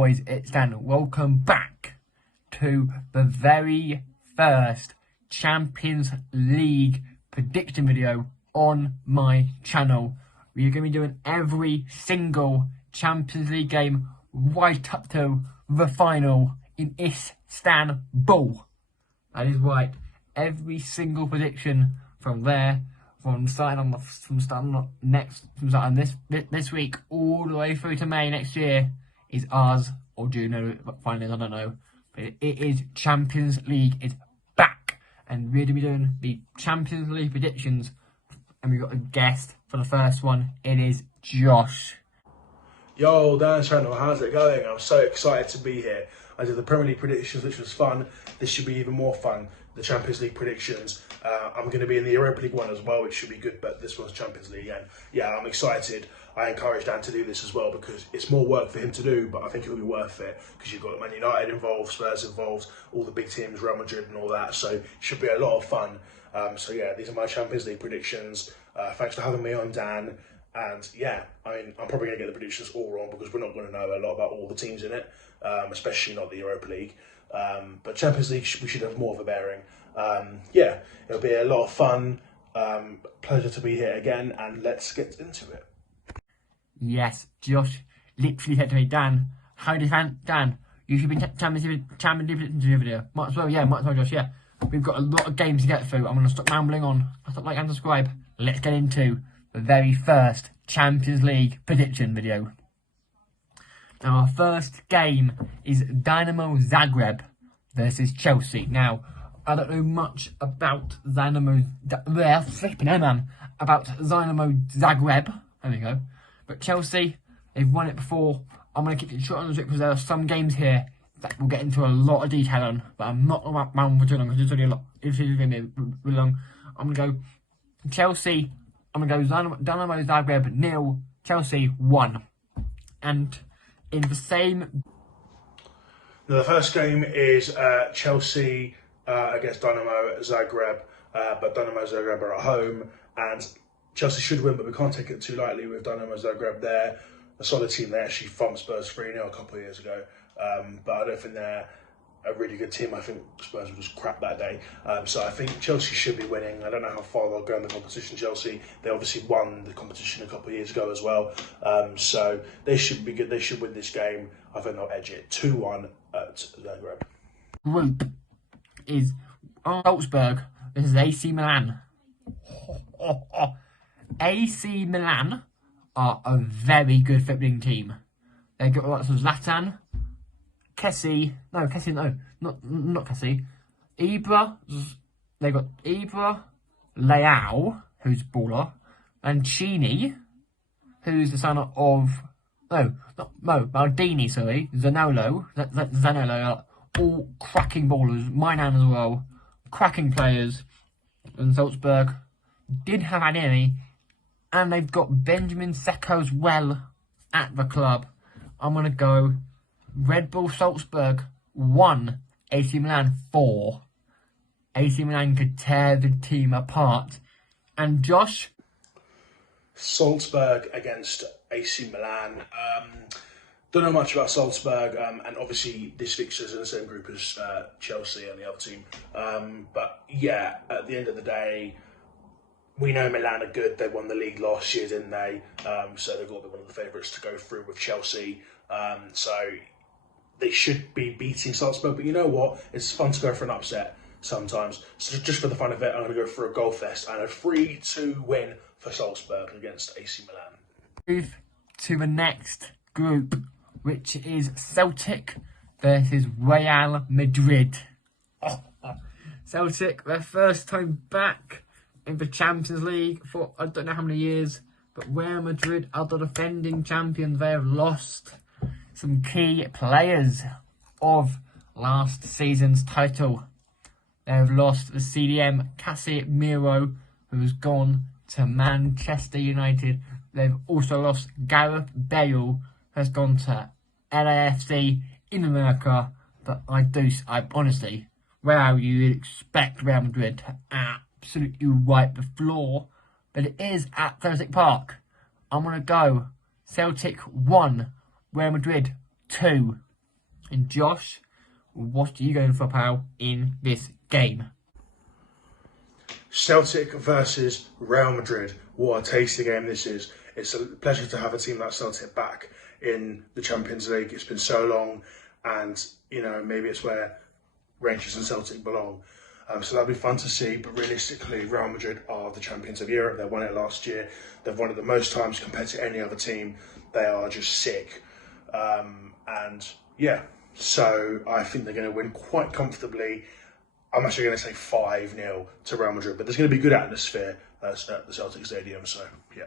Boys, it's Dan. Welcome back to the very first Champions League prediction video on my channel. We are going to be doing every single Champions League game right up to the final in Istanbul. That is right. Every single prediction from there, from starting this week all the way through to May next year, is ours, or June, finally, I don't know. But it is Champions League. It's back. And we're going to be doing the Champions League predictions. And we've got a guest for the first one. It is Josh. Yo, Dan channel, how's it going? I'm so excited to be here. I did the Premier League predictions, which was fun. This should be even more fun. The Champions League predictions. I'm going to be in the Europa League one as well, which should be good, but this one's Champions League. And yeah, I'm excited. I encourage Dan to do this as well because it's more work for him to do, but I think it'll be worth it because you've got Man United involved, Spurs involved, all the big teams, Real Madrid and all that. So it should be a lot of fun. So yeah, these are my Champions League predictions. Thanks for having me on, Dan. And yeah, I mean, I'm probably going to get the predictions all wrong because we're not going to know a lot about all the teams in it, especially not the Europa League. But Champions League, we should have more of a bearing. Yeah, it'll be a lot of fun. Pleasure to be here again, and let's get into it. Yes, Josh literally said to me, Dan, how do you find Dan? You should be Champions League predictions video. Might as well, Josh, yeah. We've got a lot of games to get through. I'm going to stop rambling on. Stop, like, and subscribe. Let's get into the very first Champions League prediction video. Now, our first game is Dynamo Zagreb versus Chelsea. Now, I don't know much about Dynamo Zagreb. There we go. But Chelsea, they've won it before. I'm going to keep it short on the because there are some games here that we'll get into a lot of detail on. But I'm not going to ramble for too long because it's already a lot. It's going to be really long. I'm going to go Chelsea. I'm going to go Dynamo Zagreb 0, Chelsea 1. And in the same... Now, the first game is Chelsea against Dynamo Zagreb, but Dynamo Zagreb are at home, and Chelsea should win, but we can't take it too lightly with Dynamo Zagreb. They're a solid team. They actually thumped Spurs 3-0 a couple of years ago, but I don't think they're a really good team. I think Spurs were just crap that day. So I think Chelsea should be winning. I don't know how far they'll go in the competition, Chelsea. They obviously won the competition a couple of years ago as well. So they should be good. They should win this game. I think they'll edge it 2-1 at Zagreb. Group is Salzburg. This is AC Milan. AC Milan are a very good footballing team. They've got lots of Zlatan, not Kessie. Ibra. They've got Ibra, Leao, who's baller, and Chini, who's the son of Maldini. Zanolo. All cracking ballers. Milan as well, cracking players. And Salzburg did have Ademi, and they've got Benjamin Seco as well at the club. I'm going to go Red Bull Salzburg 1, AC Milan 4. AC Milan could tear the team apart. And Josh? Salzburg against AC Milan. Don't know much about Salzburg, and obviously this fixture's in the same group as Chelsea and the other team. But yeah, at the end of the day, we know Milan are good. They won the league last year, didn't they? So they've got to be one of the favourites to go through with Chelsea. So they should be beating Salzburg. But you know what? It's fun to go for an upset sometimes. So just for the fun of it, I'm going to go for a goal fest and a 3-2 win for Salzburg against AC Milan. Move to the next group, which is Celtic versus Real Madrid. Celtic, their first time back in the Champions League for I don't know how many years, but Real Madrid are the defending champions. They have lost some key players of last season's title. They have lost the CDM Casemiro, who's gone to Manchester United. They've also lost Gareth Bale, has gone to LAFC in America. But I honestly, where you expect Real Madrid to absolutely wipe the floor, but it is at Celtic Park. I'm going to go Celtic 1, Real Madrid 2. And Josh, what are you going for, pal, in this game? Celtic versus Real Madrid. What a tasty game this is. It's a pleasure to have a team like Celtic back in the Champions League. It's been so long, and maybe it's where Rangers and Celtic belong. So that'll be fun to see, but realistically, Real Madrid are the champions of Europe. They won it last year. They've won it the most times compared to any other team. They are just sick. So I think they're going to win quite comfortably. I'm actually going to say 5-0 to Real Madrid, but there's going to be good atmosphere at the Celtic Stadium, so yeah.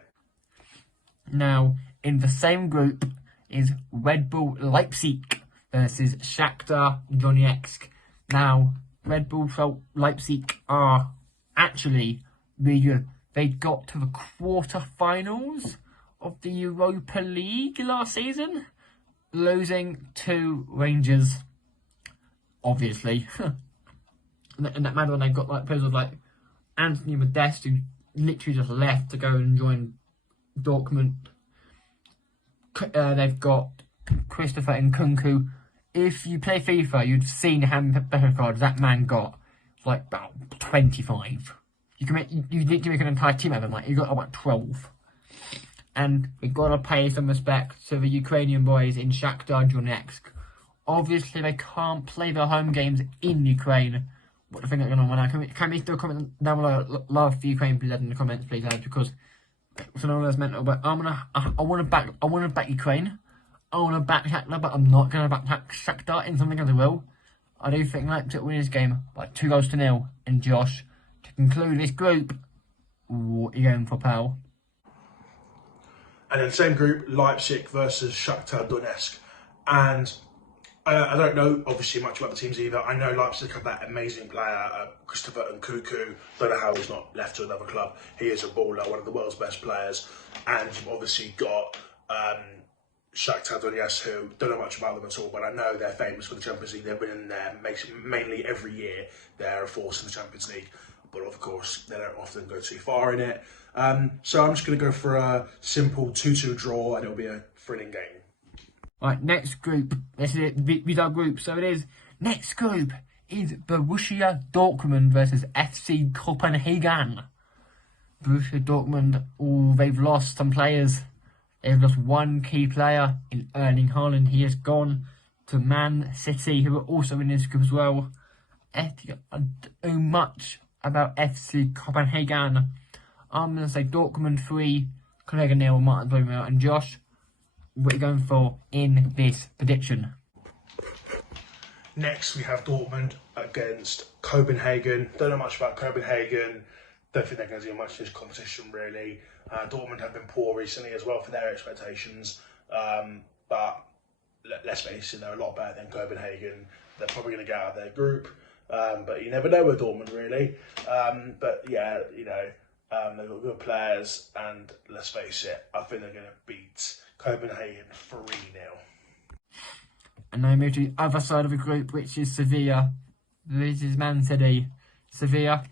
Now, in the same group is Red Bull Leipzig versus Shakhtar Donetsk. Now, Red Bull Leipzig are actually really good. They got to the quarter-finals of the Europa League last season, losing to Rangers, obviously. And that matter when they've got players like Anthony Modeste, who literally just left to go and join Dortmund. They've got Christopher Nkunku. If you play FIFA, you've seen how many better cards that man got. Like about 25. You literally make an entire team out of them. You got about 12. And we've got to pay some respect to the Ukrainian boys in Shakhtar Donetsk. Obviously, they can't play their home games in Ukraine. What do you think they're going on now? Can we still comment down below? Love for Ukraine, please, in the comments, please, because so no one else mental. But I want to back Ukraine. I want to back Shakhtar, but I'm not going to back Shakhtar in something as I will. I do think Leipzig win this game by 2-0. And Josh, to conclude this group, what are you going for, pal? And in the same group, Leipzig versus Shakhtar Donetsk. And I don't know, obviously, much about the teams either. I know Leipzig have that amazing player, Christopher Nkunku. Don't know how he's not left to another club. He is a baller, one of the world's best players. And you've obviously got Shakhtar Donetsk, who don't know much about them at all, but I know they're famous for the Champions League. They've been in there mainly every year. They're a force in the Champions League. But of course, they don't often go too far in it. So I'm just going to go for a simple 2-2 draw, and it'll be a thrilling game. Right, next group. This is it. These are groups. So it is. Next group is Borussia Dortmund versus FC Copenhagen. Borussia Dortmund, they've lost some players. They've lost one key player in Erling Haaland. He has gone to Man City, who are also in this group as well. I don't know much about FC Copenhagen. I'm going to say Dortmund 3, Copenhagen 0, Martin Bloomberg, and Josh, what are you going for in this prediction? Next, we have Dortmund against Copenhagen. Don't know much about Copenhagen. Don't think they're going to do much in this competition, really. Dortmund have been poor recently as well for their expectations. But let's face it, they're a lot better than Copenhagen. They're probably going to get out of their group. But you never know with Dortmund, really. But yeah, they've got good players. And let's face it, I think they're going to beat Copenhagen 3-0. And now move to the other side of the group, which is Sevilla. This is Man City. Sevilla,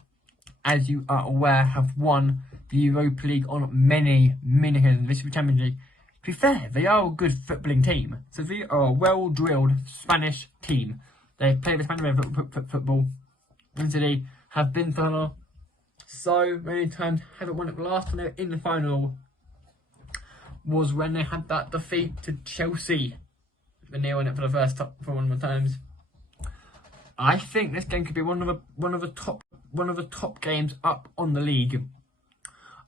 as you are aware, have won the Europa League on many occasions. This is the Champions League. To be fair, they are a good footballing team. Sevilla are a well-drilled Spanish team. They play the Spanish football. Man City have been final so many times, haven't won it. The last time they were in the final was when they had that defeat to Chelsea. But they won it for one of the times. I think this game could be one of the top games up on the league.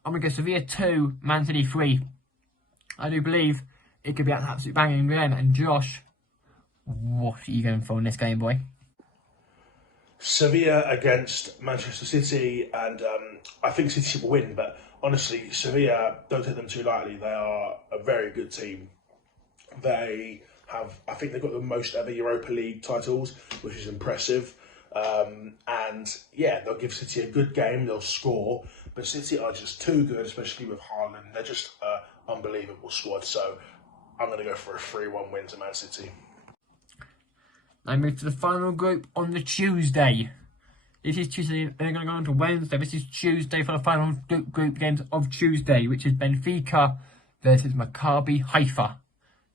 I'm gonna go Sevilla 2, Man City 3. I do believe it could be an absolute banging game. And Josh, what are you going for in this game, boy? Sevilla against Manchester City, and I think City will win, but honestly, Sevilla, don't take them too lightly. They are a very good team. I think they've got the most ever Europa League titles, which is impressive. And yeah, they'll give City a good game, they'll score, but City are just too good, especially with Haaland. They're just an unbelievable squad, so I'm going to go for a 3-1 win to Man City. I move to the final group on the Tuesday. This is Tuesday, they're going to go on to Wednesday. This is Tuesday for the final group games of Tuesday, which is Benfica versus Maccabi Haifa.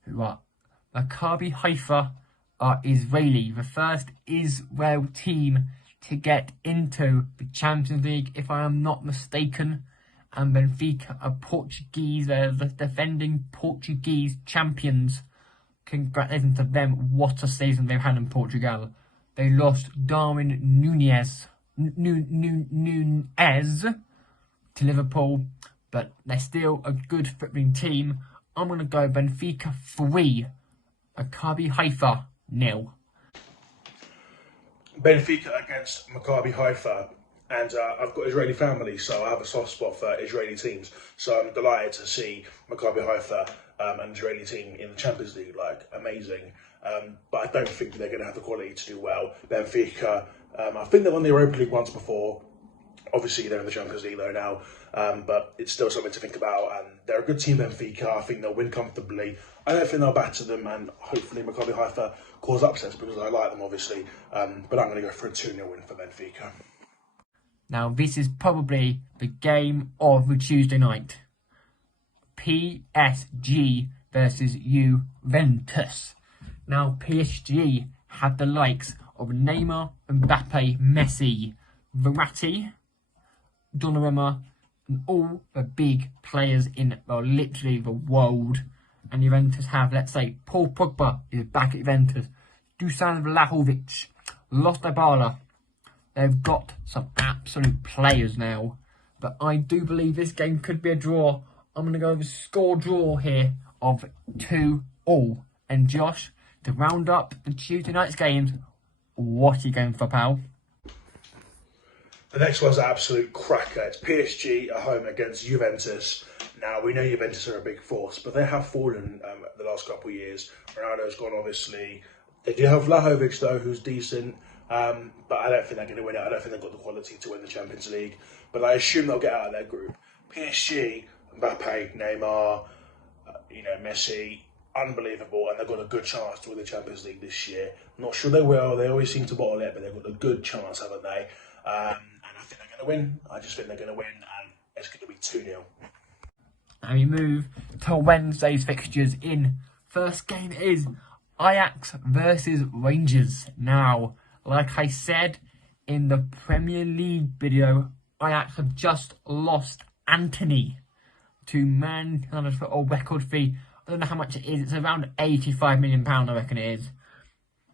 Maccabi Haifa are Israeli. The first Israel team to get into the Champions League, if I am not mistaken. And Benfica are Portuguese. They're the defending Portuguese champions. Congratulations to them. What a season they've had in Portugal. They lost Darwin Nunez to Liverpool, but they're still a good footballing team. I'm going to go Benfica 3, Maccabi Haifa 0. Benfica against Maccabi Haifa. And I've got Israeli family, so I have a soft spot for Israeli teams. So I'm delighted to see Maccabi Haifa, an Israeli team in the Champions League, like, amazing. But I don't think they're going to have the quality to do well. Benfica, I think they've won the Europa League once before. Obviously, they're in the Champions League though now, but it's still something to think about. And they're a good team, Benfica. I think they'll win comfortably. I don't think they'll batter them, and hopefully Maccabi Haifa cause upsets because I like them, obviously. But I'm going to go for a 2-0 win for Benfica. Now, this is probably the game of the Tuesday night. PSG versus Juventus. Now, PSG have the likes of Neymar, Mbappe, Messi, Verratti, Donnarumma, and all the big players in, well, literally the world. And Juventus have, let's say, Paul Pogba is back at Juventus, Dusan Vlahovic, Lost Dybala. They've got some absolute players now. But I do believe this game could be a draw. I'm going to go with a score draw here of 2-2. And Josh, to round up the Tuesday night's games, what are you going for, pal? The next one's an absolute cracker. It's PSG at home against Juventus. Now, we know Juventus are a big force, but they have fallen the last couple of years. Ronaldo's gone, obviously. They do have Vlahovic, though, who's decent. But I don't think they're going to win it. I don't think they've got the quality to win the Champions League. But I assume they'll get out of their group. PSG, Mbappe, Neymar, Messi, unbelievable. And they've got a good chance to win the Champions League this year. Not sure they will. They always seem to bottle it, but they've got a good chance, haven't they? And I think they're going to win. I just think they're going to win. And it's going to be 2-0. And we move to Wednesday's fixtures in. First game is Ajax versus Rangers. Now, like I said in the Premier League video, Ajax have just lost Anthony to Man United for a record fee. I don't know how much it is. It's around £85 million, I reckon it is.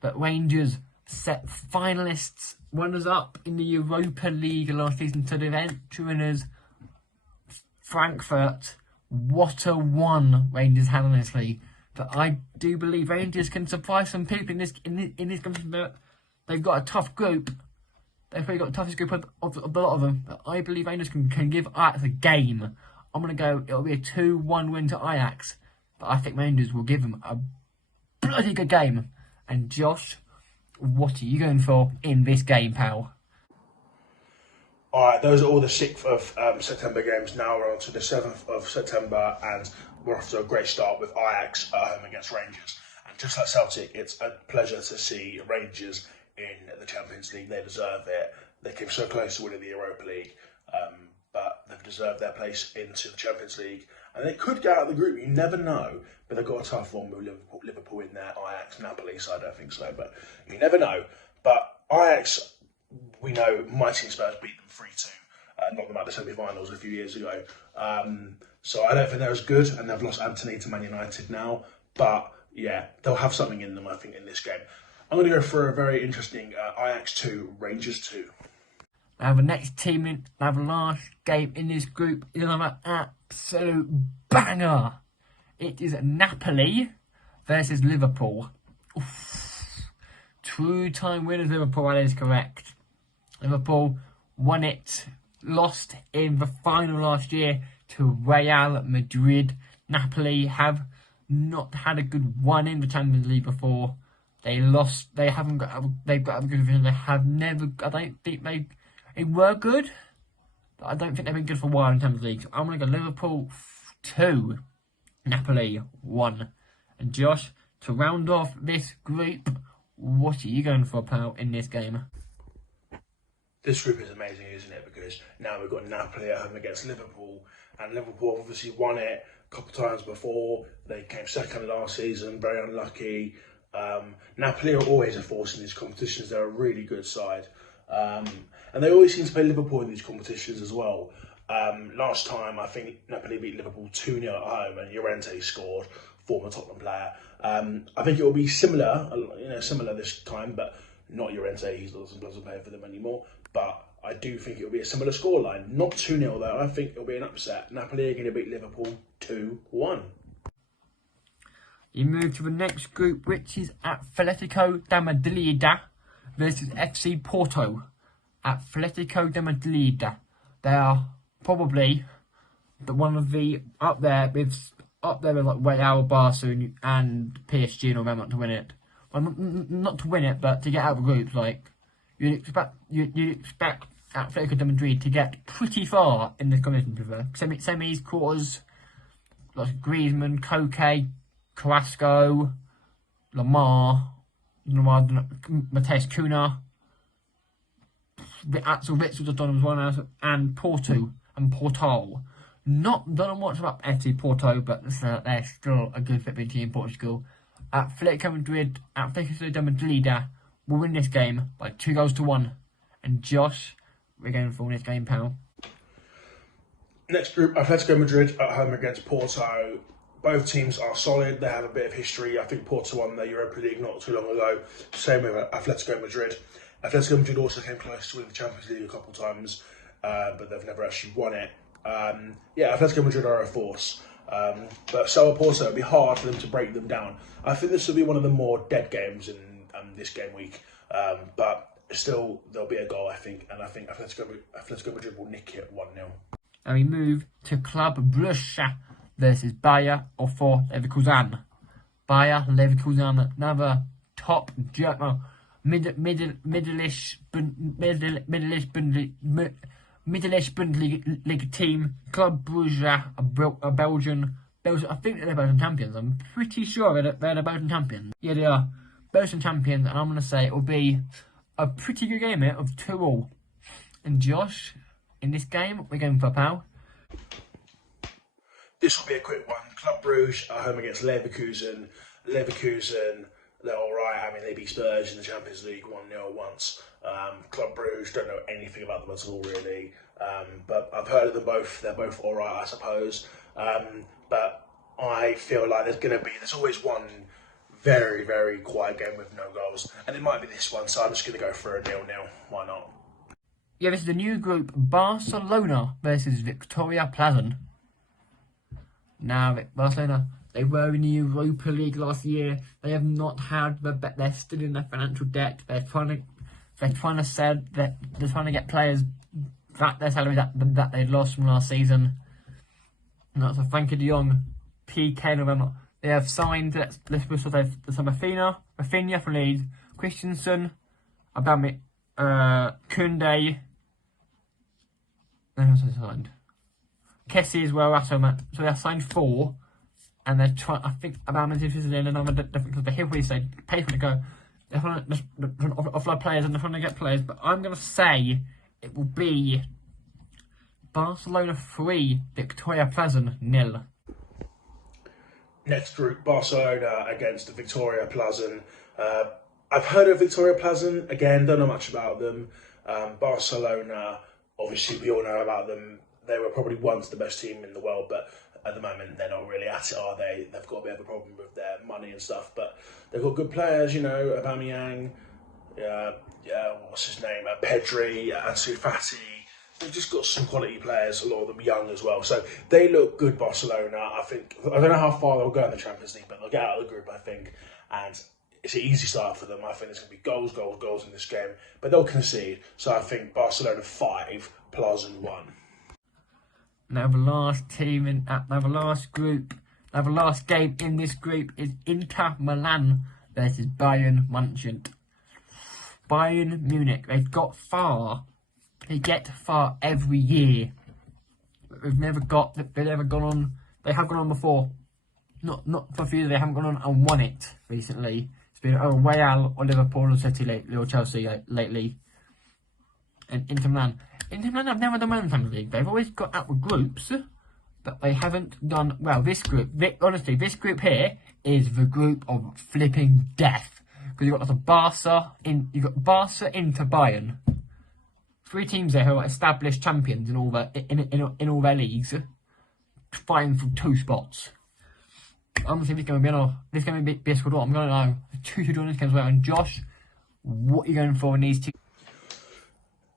But Rangers set finalists, runners-up in the Europa League last season to the event winners, Frankfurt. What a one Rangers had, honestly. But I do believe Rangers can surprise some people in this competition. They've got a tough group. They've probably got the toughest group of a lot of them. But I believe Rangers can give Ajax a game. I'm going to go, it'll be a 2-1 win to Ajax. But I think Rangers will give them a bloody good game. And Josh, what are you going for in this game, pal? Alright, those are all the 6th of September games. Now we're on to the 7th of September, and we're off to a great start with Ajax at home against Rangers. And just like Celtic, it's a pleasure to see Rangers in the Champions League. They deserve it. They came so close to winning the Europa League, but they've deserved their place into the Champions League. And they could get out of the group, you never know. But they've got a tough one with Liverpool in there, Ajax, Napoli, so I don't think so. But you never know. But Ajax, we know Mighty Spurs beat them 3-2, knocked them out of the semi-finals a few years ago. So I don't think they're as good, and they've lost Anthony to Man United now. But yeah, they'll have something in them, I think, in this game. I'm going to go for a very interesting Ajax 2, Rangers 2. Now the next team, now the last game in this group is another absolute banger. It is Napoli versus Liverpool. Oof. Two-time winners Liverpool, that is correct. Liverpool won it, lost in the final last year to Real Madrid. Napoli have not had a good one in the Champions League before. They lost, they've got a good vision. They have never, I don't think they were good, but I don't think they've been good for a while in Champions League. So I'm going to go Liverpool 2, Napoli 1. And Josh, to round off this group, what are you going for, pal, in this game? This group is amazing, isn't it? Because now we've got Napoli at home against Liverpool, and Liverpool obviously won it a couple of times before. They came second last season, very unlucky. Napoli are always a force in these competitions. They're a really good side. And they always seem to play Liverpool in these competitions as well. Last time, I think Napoli beat Liverpool 2-0 at home and Llorente scored, former Tottenham player. I think it will be similar, similar this time, but not Llorente. He doesn't play for them anymore. But I do think it will be a similar scoreline. Not 2-0 though. I think it will be an upset. Napoli are going to beat Liverpool 2-1. You move to the next group, which is Atletico de Madrid versus FC Porto. Atletico de Madrid. They are probably one of the up there with like Real, Barcelona and PSG, and all them not to win it. Well, not to win it, but to get out of the groups. Like you'd expect Atletico de Madrid to get pretty far in this competition. Semis, quarters, like Griezmann, Koke, Carrasco, Lamar, Mateus Cunha, Axel Witsel just done as well, and Porto and Porto. Don't know much about FC Porto, but they're still a good football team in Portugal. Atletico de Madrid will win this game by 2-1. And Josh, we're going for this game, pal. Next group, Atletico Madrid at home against Porto. Both teams are solid. They have a bit of history. I think Porto won the Europa League not too long ago. Same with Atletico Madrid. Atletico Madrid also came close to winning the Champions League a couple of times, but they've never actually won it. Atletico Madrid are a force. But so are Porto. It'll be hard for them to break them down. I think this will be one of the more dead games in this game week. But still, there'll be a goal, I think. And I think Atletico Madrid will nick it 1-0. And we move to Club Brugge versus Bayer for Leverkusen. Bayer Leverkusen, another top middle-ish Bundesliga team. Club Brugge, a Belgian. I think they're Belgian champions. I'm pretty sure they're the Belgian champions. Yeah, they are Belgian champions, and I'm going to say it will be a pretty good game here of 2-2. And Josh, in this game, we're going for a pal. This will be a quick one. Club Brugge are home against Leverkusen. Leverkusen, they're all right. I mean, they beat Spurs in the Champions League 1-0 once. Club Brugge, don't know anything about them at all, really. But I've heard of them both. They're both all right, I suppose. But I feel like there's always one very, very quiet game with no goals. And it might be this one, so I'm just going to go for a 0-0. Why not? Yeah, this is the new group, Barcelona versus Victoria Pleasant. Now, Barcelona, they were in the Europa League last year. They have not had they're still in their financial debt. They're trying to get players back their salary that they lost from last season. And that's a Frankie de Jong, PK November. They have signed, let's put Rafinha for Leeds, Christensen, Abami, Koundé. Who else have they signed? Kessie as well. So they have signed 4, and they're trying. I think Abami is in another different because they hear what you say. Pay for it to go. They're trying to offload players and they're trying to get players. But I'm gonna say it will be Barcelona 3, Victoria Pleasant 0. Next group, Barcelona against Victoria Pleasant. I've heard of Victoria Pleasant. Again, don't know much about them. Barcelona, obviously, we all know about them. They were probably once the best team in the world, but at the moment they're not really at it, are they? They've got a bit of a problem with their money and stuff, but they've got good players, Aubameyang, what's his name, Pedri, Ansu Fati. They've just got some quality players, a lot of them young as well. So they look good, Barcelona. I don't know how far they'll go in the Champions League, but they'll get out of the group, I think. And it's an easy start for them. I think there's going to be goals in this game, but they'll concede. So I think Barcelona 5, Pleasant 1. Now the last game in this group is Inter Milan versus Bayern Munich. Bayern Munich, they get far every year. They've gone on. They have gone on before. Not for a few years, they haven't gone on and won it recently. It's been Real or Liverpool or City lately, or Chelsea lately. And Inter Milan have never done well in the Champions League. They've always got out with groups, but they haven't done well. This group, honestly, this group here is the group of flipping death. Because you've got Barca, Inter, Bayern. 3 teams there who are established champions in all their leagues, fighting for 2 spots. Honestly, this is going to be a squad. I'm going to know 2 to this game as well. And Josh, what are you going for in these 2?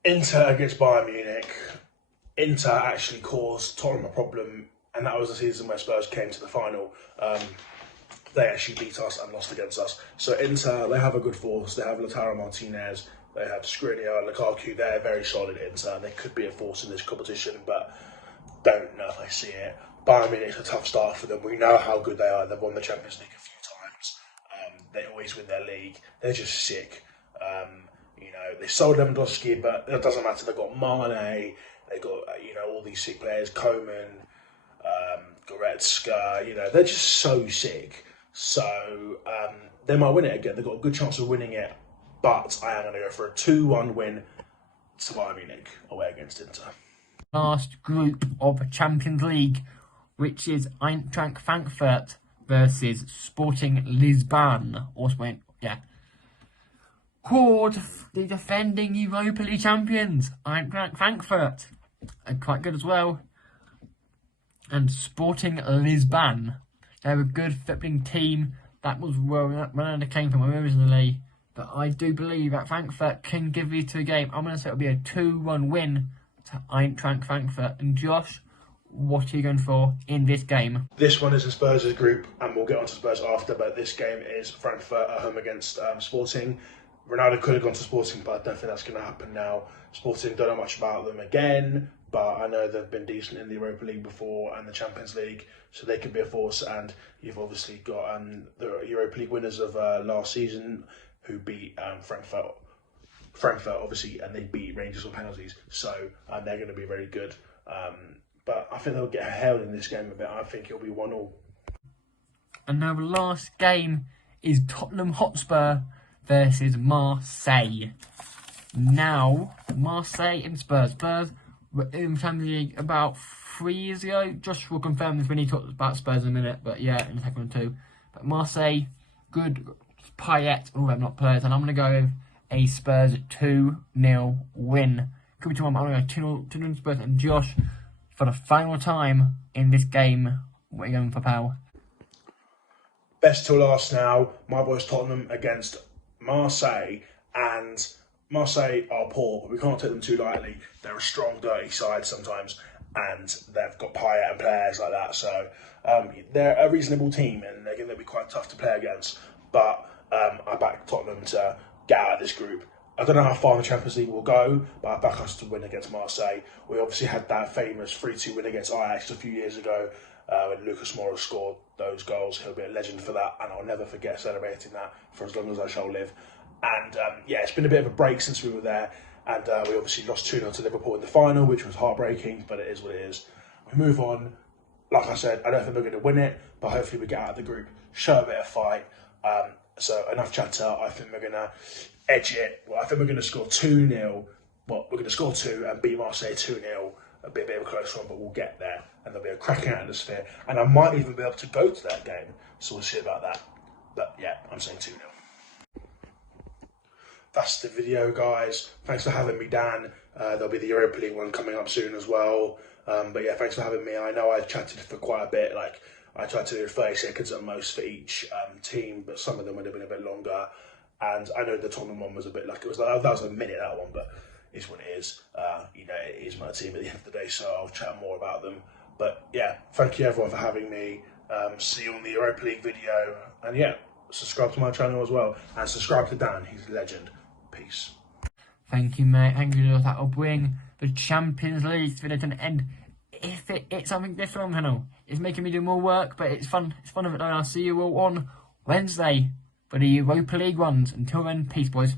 Inter against Bayern Munich. Inter actually caused Tottenham a problem, and that was the season where Spurs came to the final. They actually beat us and lost against us. So Inter, they have a good force. They have Lautaro Martinez, they have Skriniar, Lukaku. They're very solid Inter. They could be a force in this competition, but don't know if I see it. Bayern Munich's a tough start for them. We know how good they are. They've won the Champions League a few times. They always win their league. They're just sick. They sold Lewandowski, but it doesn't matter. They've got Mane. They've got all these sick players. Coman, Goretzka. They're just so sick. So they might win it again. They've got a good chance of winning it. But I am going to go for a 2-1 win to Bayern Munich away against Inter. Last group of Champions League, which is Eintracht Frankfurt versus Sporting Lisbon. Called the defending Europa League champions, Eintracht Frankfurt, are quite good as well. And Sporting Lisbon, they're a good footballing team. That was where they came from originally. But I do believe that Frankfurt can give these 2 a game. I'm going to say it'll be a 2-1 win to Eintracht Frankfurt. And Josh, what are you going for in this game? This one is in Spurs' group, and we'll get on to Spurs after. But this game is Frankfurt at home against Sporting. Ronaldo could have gone to Sporting, but I don't think that's going to happen now. Sporting, don't know much about them again, but I know they've been decent in the Europa League before and the Champions League, so they could be a force. And you've obviously got the Europa League winners of last season who beat Frankfurt, obviously, and they beat Rangers on penalties. So they're going to be very good. But I think they'll get held in this game a bit. I think it'll be 1-1. And now the last game is Tottenham Hotspur versus Marseille. Now, Marseille and Spurs. Spurs were in the Champions League about 3 years ago. Josh will confirm this when he talks about Spurs in a minute, but yeah, in a second or two. But Marseille, good Payet, all them not players, and I'm going to go with a Spurs 2-0 win. Could be 2-1, but I'm going to go 2-0 Spurs. And Josh, for the final time in this game, what are you going for, pal? Best till last now. My boys Tottenham against Marseille, and Marseille are poor, but we can't take them too lightly. They're a strong, dirty side sometimes, and they've got Payet and players like that. So they're a reasonable team, and they're going to be quite tough to play against. But I back Tottenham to get out of this group. I don't know how far the Champions League will go, but I back us to win against Marseille. We obviously had that famous 3-2 win against Ajax a few years ago when Lucas Moura scored those goals. He'll be a legend for that, and I'll never forget celebrating that for as long as I shall live. And it's been a bit of a break since we were there, and we obviously lost 2-0 to Liverpool in the final, which was heartbreaking, but it is what it is. We move on. Like I said, I don't think we're going to win it, but hopefully we get out of the group, show a bit of fight. So enough chatter. I think we're going to edge it. Well, I think we're going to score 2-0. Well, we're going to score 2 and beat Marseille 2-0. A bit of a close one, but we'll get there. And there'll be a cracking atmosphere. And I might even be able to go to that game. So we'll see about that. But yeah, I'm saying 2-0. That's the video, guys. Thanks for having me, Dan. There'll be the Europa League one coming up soon as well. But yeah, thanks for having me. I know I've chatted for quite a bit. Like, I tried to do 30 seconds at most for each team, but some of them would have been a bit longer. And I know the Tottenham one was a bit like, that was a minute, that one, but it's what it is. It is my team at the end of the day, so I'll chat more about them. But yeah, thank you everyone for having me. See you on the Europa League video. And yeah, subscribe to my channel as well. And subscribe to Dan, he's a legend. Peace. Thank you, mate. Thank you. That'll bring the Champions League video to an end. If it's something different, I know it's making me do more work, but it's fun. It's fun of it. And I'll see you all on Wednesday for the Europa League ones. Until then, peace, boys.